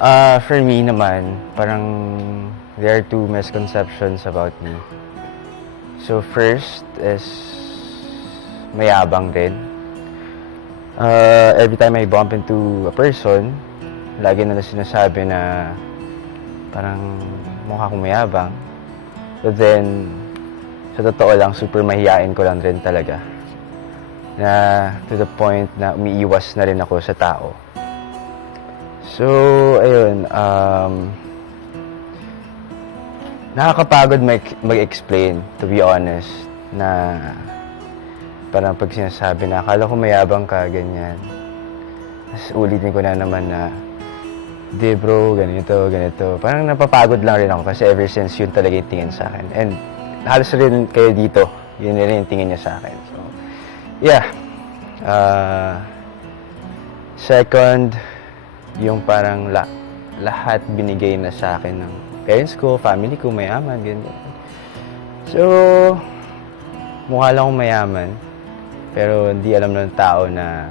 Ah, for me naman, parang there are two misconceptions about me. So first is mayabang din. Uh, every time I bump into a person, lagi nila sinasabi na parang mukha akong mayabang. But then, sa totoo lang, super mahihain ko lang rin talaga. Na to the point na umiiwas na rin ako sa tao. So, ayun, um, nakakapagod mag- mag-explain, to be honest, na parang pag sinasabi na, akala ko mayabang ka, ganyan. Tapos ulitin ko na naman na, di bro, ganito, ganito. Parang napapagod lang rin ako kasi ever since yun talaga yung tingin sa akin. And halos rin kayo dito, yun rin yung tingin niya sa akin. So, yeah. Uh, second, yung parang la, lahat binigay na sa akin ng parents ko, family ko, mayaman, ganyan. So, mukha lang akong mayaman. Pero hindi alam ng tao na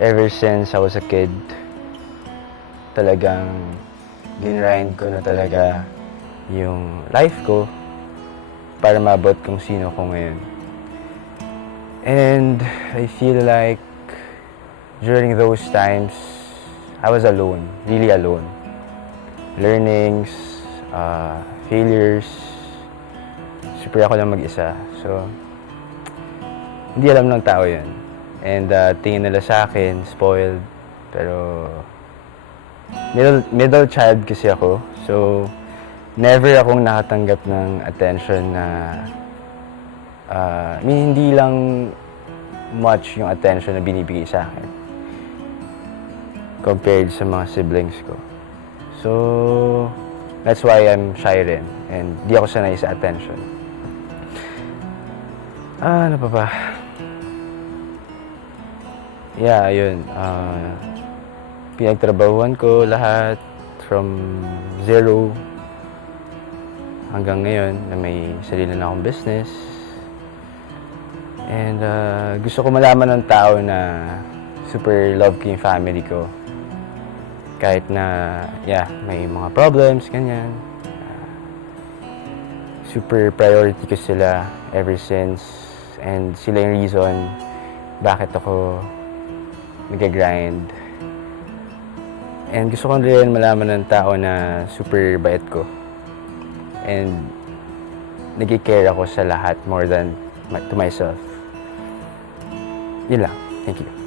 ever since I was a kid, talagang ginrind ko na talaga yung life ko para maabot kung sino ko ngayon. And I feel like during those times, I was alone, really alone. Learnings, uh, failures, super ako lang mag-isa. So, hindi alam ng tao yun. And uh, tingin nila sa akin, spoiled. Pero, middle, middle child kasi ako. So, never akong nakatanggap ng attention na, uh, hindi lang much yung attention na binibigay sa akin compared sa mga siblings ko. So, that's why I'm shy rin. And di ako sanay sa attention. Ah, ano pa ba? Yeah, ayun. Ah, pinagtrabahuan ko lahat from zero hanggang ngayon na may sarili na akong business. And ah, gusto ko malaman ng tao na super love ko yung family ko. Kahit na, yeah, may mga problems, ganyan. Ah, super priority ko sila ever since. And sila yung reason bakit ako nag-grind. And gusto ko rin malaman ng tao na super bait ko. And nag-care ako sa lahat more than to myself. Yun lang. Thank you.